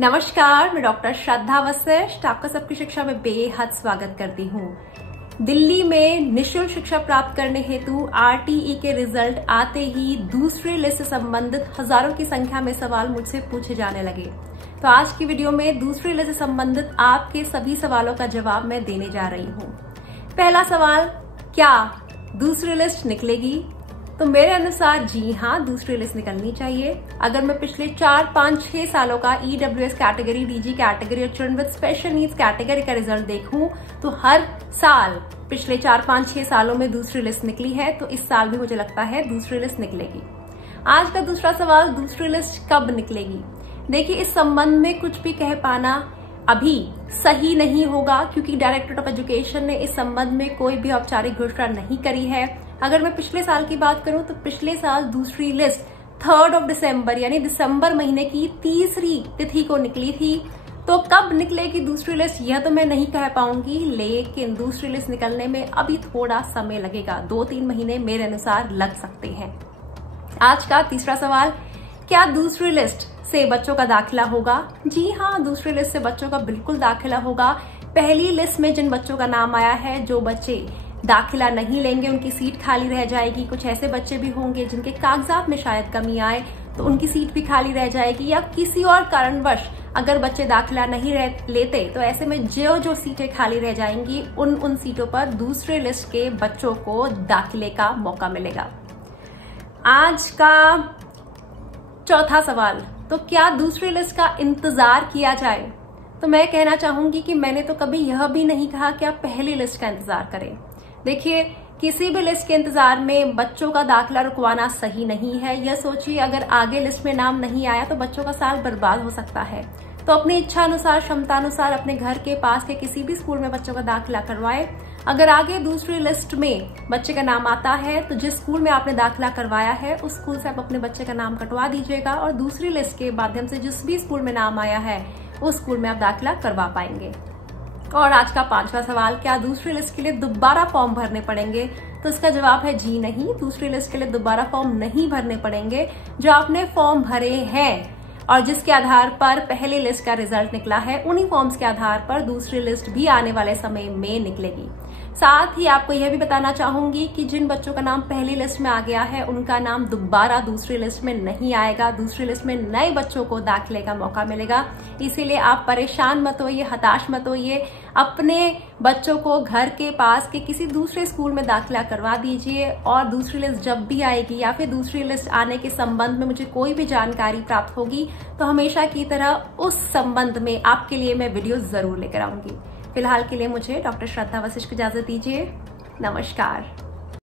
नमस्कार, मैं डॉक्टर श्रद्धा वशिष्ठ आपका सबकी शिक्षा में बेहद स्वागत करती हूँ। दिल्ली में निःशुल्क शिक्षा प्राप्त करने हेतु आरटीई के रिजल्ट आते ही दूसरी लिस्ट से संबंधित हजारों की संख्या में सवाल मुझसे पूछे जाने लगे। तो आज की वीडियो में दूसरी लिस्ट से संबंधित आपके सभी सवालों का जवाब मैं देने जा रही हूँ। पहला सवाल, क्या दूसरी लिस्ट निकलेगी? तो मेरे अनुसार जी हाँ, दूसरी लिस्ट निकलनी चाहिए। अगर मैं पिछले 4, 5, 6 सालों का ईडब्ल्यूएस कैटेगरी, डीजी कैटेगरी और children with special needs category का रिजल्ट देखूं तो हर साल पिछले 4, 5, 6 सालों में दूसरी लिस्ट निकली है। तो इस साल भी मुझे लगता है दूसरी लिस्ट निकलेगी। आज का दूसरा सवाल, दूसरी लिस्ट कब निकलेगी? देखिए, इस संबंध में कुछ भी कह पाना अभी सही नहीं होगा, क्योंकि डायरेक्टरेट ऑफ एजुकेशन ने इस संबंध में कोई भी औपचारिक घोषणा नहीं करी है। अगर मैं पिछले साल की बात करूं तो पिछले साल दूसरी लिस्ट 3 दिसंबर यानी दिसंबर महीने की तीसरी तिथि को निकली थी। तो कब निकलेगी दूसरी लिस्ट यह तो मैं नहीं कह पाऊंगी, लेकिन दूसरी लिस्ट निकलने में अभी थोड़ा समय लगेगा। 2-3 महीने मेरे अनुसार लग सकते हैं। आज का तीसरा सवाल, क्या दूसरी लिस्ट से बच्चों का दाखिला होगा? जी हाँ, दूसरी लिस्ट से बच्चों का बिल्कुल दाखिला होगा। पहली लिस्ट में जिन बच्चों का नाम आया है, जो बच्चे दाखिला नहीं लेंगे उनकी सीट खाली रह जाएगी। कुछ ऐसे बच्चे भी होंगे जिनके कागजात में शायद कमी आए तो उनकी सीट भी खाली रह जाएगी, या किसी और कारणवश अगर बच्चे दाखिला नहीं लेते तो ऐसे में जो सीटें खाली रह जाएंगी उन सीटों पर दूसरे लिस्ट के बच्चों को दाखिले का मौका मिलेगा। आज का चौथा सवाल, तो क्या दूसरी लिस्ट का इंतजार किया जाए? तो मैं कहना चाहूंगी कि मैंने तो कभी यह भी नहीं कहा कि आप पहली लिस्ट का इंतजार करें। देखिए, किसी भी लिस्ट के इंतजार में बच्चों का दाखिला रुकवाना सही नहीं है। यह सोचिए, अगर आगे लिस्ट में नाम नहीं आया तो बच्चों का साल बर्बाद हो सकता है। तो अपनी इच्छा अनुसार, क्षमता अनुसार अपने घर के पास के किसी भी स्कूल में बच्चों का दाखिला करवाएं। अगर आगे दूसरी लिस्ट में बच्चे का नाम आता है तो जिस स्कूल में आपने दाखिला करवाया है उस स्कूल से आप अपने बच्चे का नाम कटवा दीजिएगा और दूसरी लिस्ट के माध्यम से जिस भी स्कूल में नाम आया है उस स्कूल में आप दाखिला करवा पाएंगे। और आज का पांचवा सवाल, क्या दूसरी लिस्ट के लिए दोबारा फॉर्म भरने पड़ेंगे? तो इसका जवाब है जी नहीं, दूसरी लिस्ट के लिए दोबारा फॉर्म नहीं भरने पड़ेंगे। जो आपने फॉर्म भरे हैं और जिसके आधार पर पहली लिस्ट का रिजल्ट निकला है, उन्हीं फॉर्म्स के आधार पर दूसरी लिस्ट भी आने वाले समय में निकलेगी। साथ ही आपको यह भी बताना चाहूंगी कि जिन बच्चों का नाम पहली लिस्ट में आ गया है उनका नाम दोबारा दूसरी लिस्ट में नहीं आएगा। दूसरी लिस्ट में नए बच्चों को दाखिले का मौका मिलेगा। इसीलिए आप परेशान मत होइए, हताश मत होइए। अपने बच्चों को घर के पास के किसी दूसरे स्कूल में दाखिला करवा दीजिए और दूसरी लिस्ट जब भी आएगी या फिर दूसरी लिस्ट आने के संबंध में मुझे कोई भी जानकारी प्राप्त होगी तो हमेशा की तरह उस संबंध में आपके लिए मैं वीडियो जरूर लेकर आऊंगी। फिलहाल के लिए मुझे डॉक्टर श्रद्धा वशिष्ठ को इजाजत दीजिए। नमस्कार।